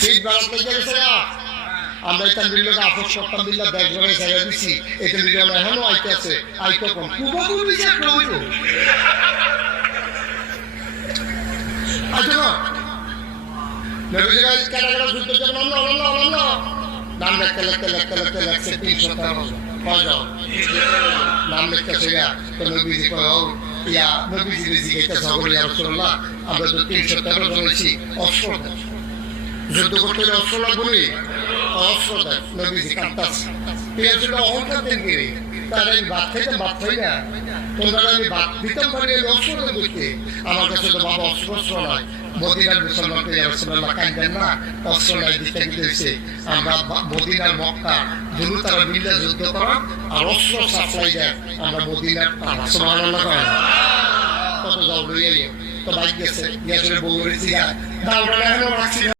fit বাড়াতে গেছে আমরা এটা মিললে আপস করতাম দিল্লা ব্যাগ করে ছেড়ে দিছি এটা মিলে এখনো আইতে আছে আইতো কম কুবাকুল বিচার হইল আচ্ছা নবীজির কাটাকাটা যুদ্ধ যখন নাম লিখতে লিখছে 313 কয়জন নাম লিখতেছে তো নবীজি ইয়া নবীজি জিজ্ঞাসা করে ইয়া রাসূলুল্লাহ আমরা তো 313 জন হয়েছি অস্ত্র যুদ্ধ করতে হলে অস্ত্র লাগবে অস্ত্র দেয় নবীজি কাঁদতাছে পেঁয়াজের অহংকার দেন কি তার আমি ভাত খাইতে ভাত খাই না তোমরা আমি ভাত দিতাম পারি আমি অস্ত্র করতে আমার কাছে তো বাবা অস্ত্র নয় মদিনার মুসলমানকে ইয়া রাসূলুল্লাহ কাঁদেন না অস্ত্র নাই দিতে দিতেছে আমরা মদিনার মক্কা দুলু তারা মিলে যুদ্ধ করা আর অস্ত্র সাপ্লাই দেয় আমরা মদিনার সুবহানাল্লাহ কত যাও লইয়া তো বাইক গেছে গিয়ে বউ রেছি দাও দাও রাখছি